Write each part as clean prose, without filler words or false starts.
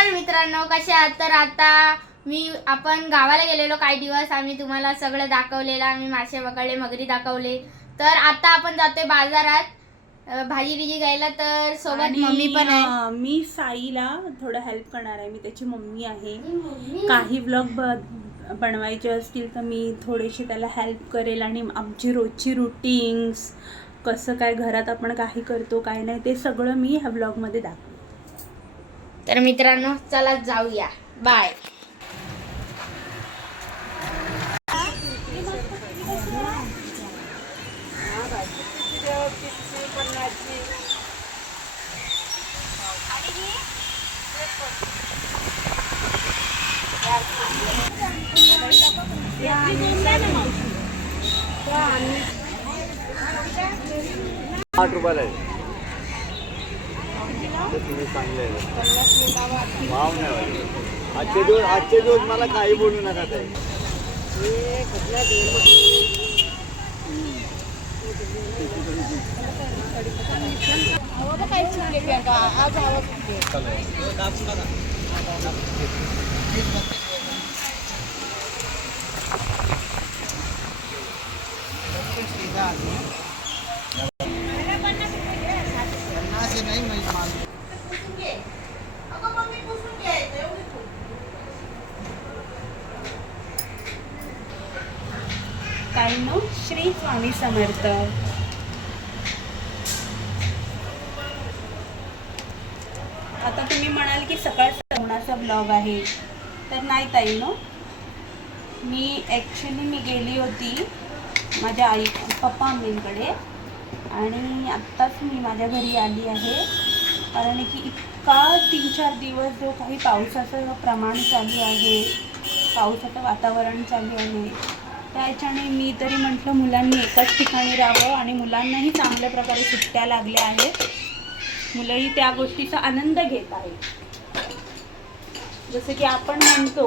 नमस्कार मित्रांनो, कसे आहात? तर आता आपण गावाला गेलेलो काही दिवस. आम्ही तुम्हाला सगळं दाखवलेलं. आम्ही मासे पकडले, मगरी दाखवले. तर आता आपण जातोय बाजारात भाजी बिजी घ्यायला. तर सोबत मम्मी पण आहे. मी साईला थोडं हेल्प करणार आहे. मी त्याची मम्मी आहे. काही व्लॉग बनवायचे असतील तर मी थोडेसे त्याला हेल्प करेल आणि आमची रोजची रुटीन्स कसं काय घरात आपण काही करतो काय नाही ते सगळं मी ह्या व्लॉगमध्ये दाखवेन. तर मित्रांनो चला जाऊया. बाय. ₹8 आहे. तुम्ही चांगले आहे. भाव नाही आजचे दिवस मला काही बोलू नका ताई. ताईंनो, श्री स्वामी समर्थ. आता तुम्ही म्हणाल की सकाळ सवणाचा ब्लॉग आहे, तर नाही ताईंनो. मी गेली होती माझ्या पप्पा मम्मींकडे आणि आत्ताच मी माझ्या घरी आली आहे. कारण की इतका 3-4 दिवस जो काही पावसाचं प्रमाण चालू आहे, पावसाचं वातावरण चालू आहे, त्याच्याने मी तरी म्हटलं मुलांनी एकाच ठिकाणी राहावं आणि मुलांनाही चांगल्या प्रकारे सुट्ट्या लागल्या आहेत. मुलंही त्या गोष्टीचा आनंद घेत आहेत. जसं की आपण म्हणतो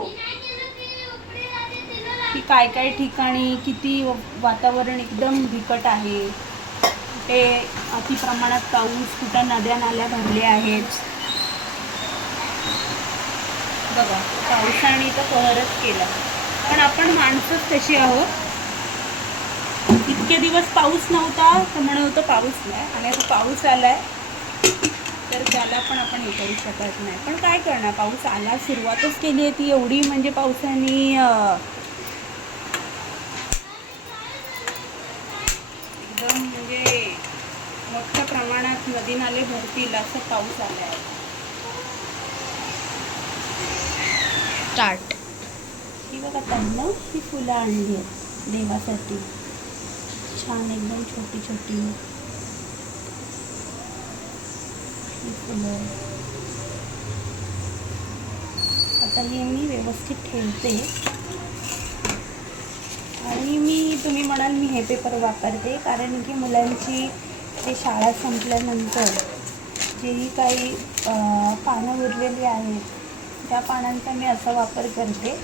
की काय काय ठिकाणी किती वातावरण एकदम बिकट आहे, ते अति प्रमाणात पाऊस, कुठं नद्या नाल्या भरल्या आहेत. बघा, पावसाने तर कहरच केला. पण आपण माणसंच तशी आहोत. इतके दिवस पाऊस नव्हता तर म्हणत होतं पाऊस नाही, आणि आता पाऊस आलाय तर त्याला पण आपण हे करू शकत नाही. पण काय करणार, पाऊस आला, सुरुवातच केली आहे ती एवढी, म्हणजे पावसाने एकदम म्हणजे मोठ्या प्रमाणात नदी नाले भरतील असं पाऊस आला आहे. स्टार्ट. ही बघा त्यांना ही फुलं आणली आहेत देवासाठी, छान एकदम छोटी छोटी ही फुलं. आता हे मी व्यवस्थित ठेवते आणि तुम्ही म्हणाल मी हे पेपर वापरते कारण की मुलांची ते शाळा संपल्यानंतर जेही काही पानं उरलेली आहेत त्या पानांचा मी असा वापर करते.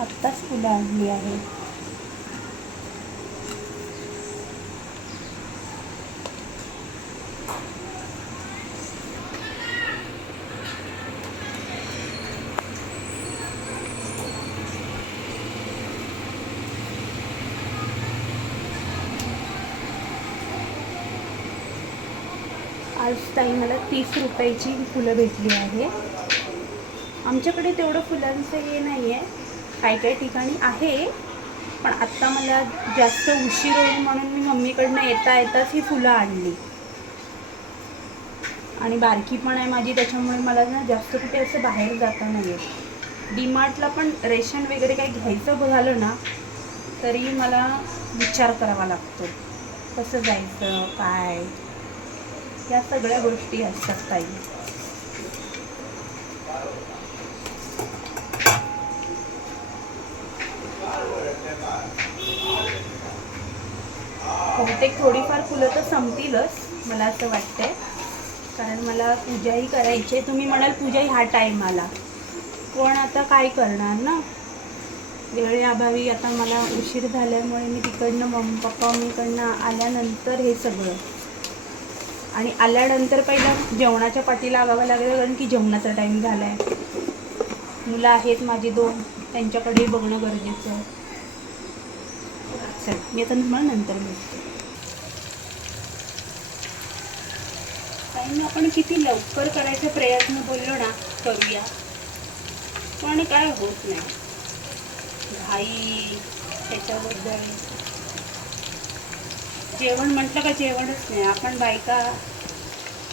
आत्ताच फुलं आणली आहे. आज ताई मला 30 रुपयाची फुलं भेटली आहे. आमच्याकडे तेवढं फुलांचं हे नाही आहे, काही काही ठिकाणी आहे, पण आत्ता मला जास्त उशीर होईल म्हणून मी मम्मीकडनं येताच ही फुलं आणली. आणि बारकी पण आहे माझी, त्याच्यामुळे मला ना जास्त कुठे असं बाहेर जाता नाही येत. डीमार्टला पण रेशन वगैरे काही घ्यायचं झालं ना तरी मला विचार करावा लागतो, कसं जायचं काय, या सगळ्या गोष्टी असतात ताई. बहुतेक थोडीफार फुलं तर संपतीलच मला असं वाटतंय, कारण मला पूजाही करायची आहे. तुम्ही म्हणाल पूजा ह्या टायमाला, पण आता काय करणार ना, वेळेअभावी आता मला उशीर झाल्यामुळे मी तिकडनं मम्मी पप्पा मम्मीकडनं आल्यानंतर हे सगळं, आणि आल्यानंतर पहिला जेवणाच्या पाठी लागावं लागलं, कारण की जेवणाचा टाईम झाला आहे. मुलं आहेत माझी 2, त्यांच्याकडे बघणं गरजेचं आहे. चल मी आता तुम्हाला नंतर भेटते. काही आपण किती लवकर करायचा प्रयत्न बोललो ना करूया, पण काय होत नाही. घाई त्याच्याबद्दल जेवण म्हटलं का जेवणच नाही. आपण बायका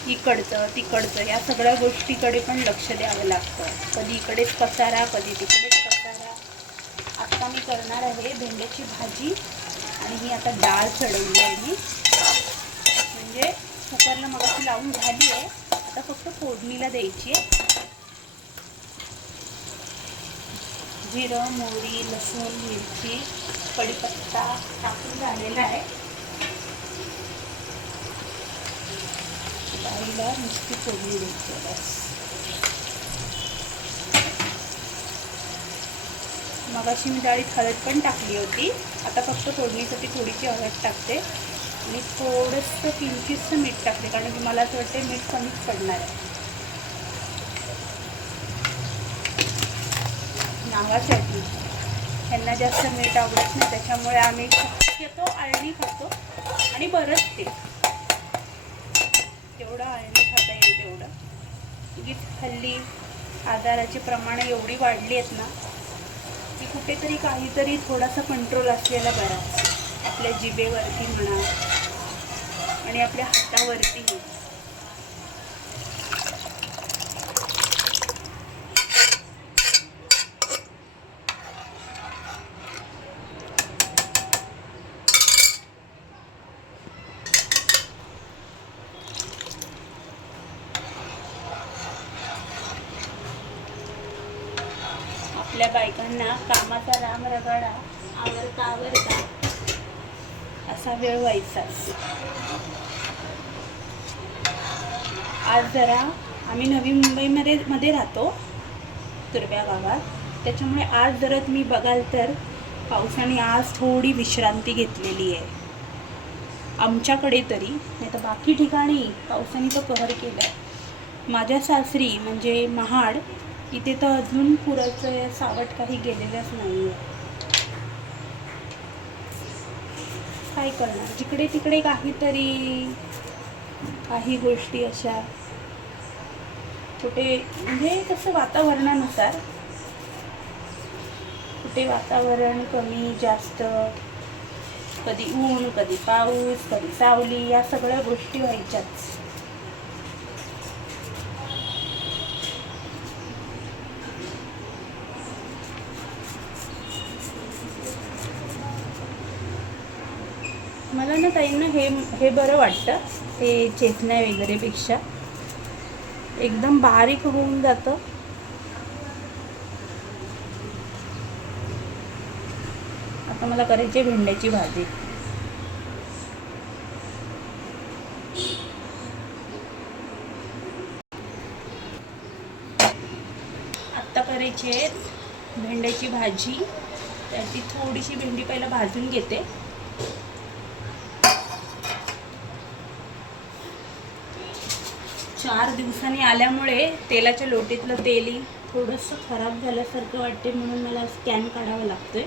इकडचं तिकडचं या सगळ्या गोष्टीकडे पण लक्ष द्यावं लागतं. कधी इकडेच पसारा, कधी तिकडेच पसारा. आत्ता मी करणार आहे भेंड्याची भाजी, आणि ही आता डाळ चढवली आहे मी, म्हणजे कुकरला मगाशी लावून झाली आहे. आता फक्त फोडणीला द्यायची आहे. जिरं, मोहरी, लसूण, मिरची, कढीपत्ता टाकून झालेला आहे. डाळीला नुसती फोडणी द्यायची आहे बस. मगाशी मी डाळीत हळद पण टाकली होती. आता फक्त फोडणीसाठी थोडीशी हळद टाकते आणि थोडंसं किंचितचं मीठ टाकते, कारण की मला असं वाटतं मीठ कमीच पडणार आहे नावासाठी. त्यांना जास्त मीठ आवडत नाही, त्याच्यामुळे आम्ही शक्यतो अळणी खातो, आणि बरंच ते तेवढं अळणी खाता येईल तेवढं. की हल्ली आजाराची प्रमाणं एवढी वाढली आहेत ना, की कुठेतरी काहीतरी थोडासा कंट्रोल असलेला बरा, आपल्या जिभेवरती म्हणा आणि आपल्या हातावरतीही. आपल्या बायकांना कामाचा राम रगाडा आवरता आवरता असा वेळ व्हायचा. आज जरा आम्ही नवी मुंबईमध्ये राहतो, तुर्ब्या गावात, त्याच्यामुळे आज जरा तुम्ही बघाल तर पावसाने आज थोडी विश्रांती घेतलेली आहे आमच्याकडे तरी. नाही तर बाकी ठिकाणी पावसाने तर कहर केला आहे. माझ्या सासरी म्हणजे महाड इथे तर अजून पुराचं सावट काही गेलेलंच नाही आहे. काय करणार, जिकडे तिकडे काहीतरी काही गोष्टी अशा कुठे म्हणजे कसं वातावरणानुसार, कुठे वातावरण कमी जास्त, कधी ऊन कधी पाऊस कधी सावली, या सगळ्या गोष्टी व्हायच्याच. मला ना ताईंना हे बरं वाटतं, हे चेचण्या वगैरेपेक्षा एकदम बारीक होऊन जातं. आता मला करायची भेंड्याची भाजी. आत्ता करायची आहे भेंड्याची भाजी. त्याची थोडीशी भेंडी पहिला भाजून घेते. चार दिवसांनी आल्यामुळे तेलाच्या लोटीतलं तेलही थोडंसं खराब झाल्यासारखं वाटते, म्हणून मला स्कॅन काढावा लागतोय.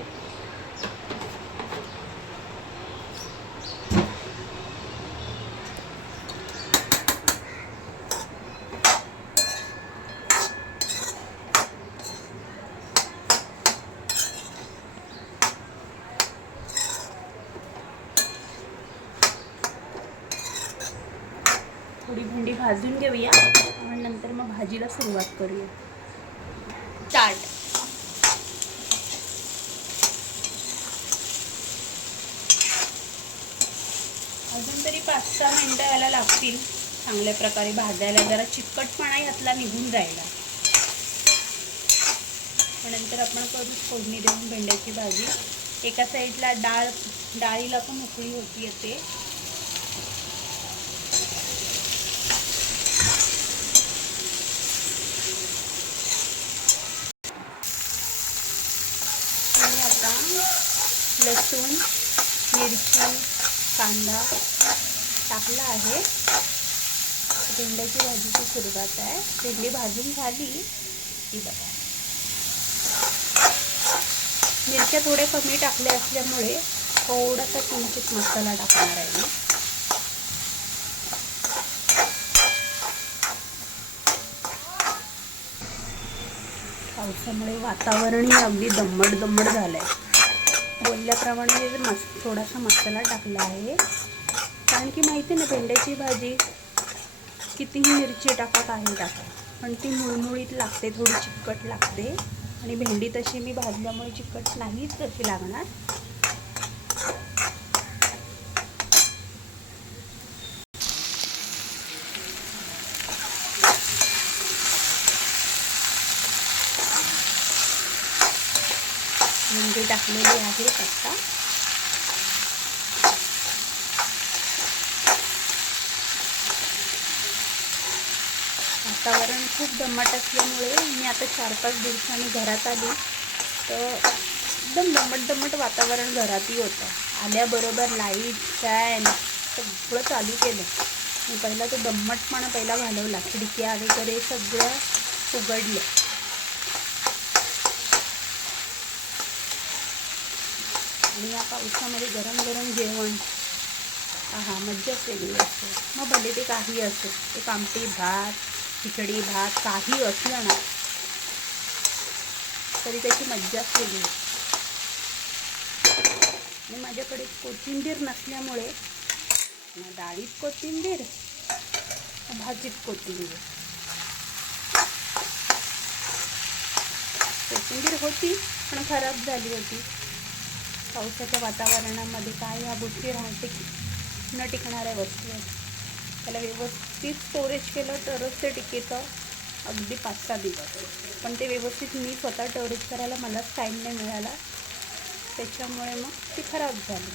थोडी भेंडी भाजून घेऊया आणि नंतर मग भाजीला सुरुवात करूया. स्टार्ट. अजून तरी 5-6 मिनटं याला लागतील चांगल्या प्रकारे भाजायला. जरा चिकटपणा यातला निघून जायला. नंतर आपण करू फोडणी देऊन भेंड्याची भाजी. एका साईडला डाळीला पण उकळी होती येते. लसूण, मिरची, कांदा टाकला आहे. भेंड्याची भाजीची सुरुवात आहे. भेंडी भाजून झाली की बघा. मिरच्या थोड्या कमी टाकल्या असल्यामुळे थोडासा किंचित मसाला टाकणार आहे मी. पावसामुळे वातावरणही अगदी दम्मट दम्मट झालं आहे. बोलल्याप्रमाणे थोडासा मसाला टाकला आहे, कारण की माहिती ना भेंड्याची भाजी कितीही मिरची टाका काही टाका पण ती मुळमुळीत लागते, थोडी चिकट लागते. आणि भेंडी तशी मी भाजल्यामुळे चिकट नाहीच तशी लागणार. भेंडी टाकलेली आहे आता. वातावरण खूप दम्मट असल्यामुळे मी आता 4-5 दिवसांनी घरात आली तर एकदम दम्मट वातावरण घरातही होतं. आल्याबरोबर लाईट, फॅन सगळं चालू केलं. मी पहिला तो दम्मटपणा पहिला घालवला. खिडक्या वगैरे सगळं उघडलं. आणि या पावसामध्ये गरम गरम जेवण मज्जाच वेगळी असते. मग भले ते काही असो, एक आमटी भात, खिचडी भात काही असलं ना तरी त्याची मज्जाच वेगळी. आणि माझ्याकडे कोथिंबीर नसल्यामुळे ना डाळीत कोथिंबीर ना भाजीत कोथिंबीर. कोथिंबीर होती पण खराब झाली होती. पावसाच्या वातावरणामध्ये काय ह्या गोष्टी न टिकणाऱ्या वस्तू आहेत. त्याला व्यवस्थित स्टोरेज केलं तरच ते टिकेतं अगदी 5-6 दिवस. पण ते व्यवस्थित मी स्वतः स्टोरेज करायला मलाच टाईम नाही मिळाला, त्याच्यामुळे मग ती खराब झाली.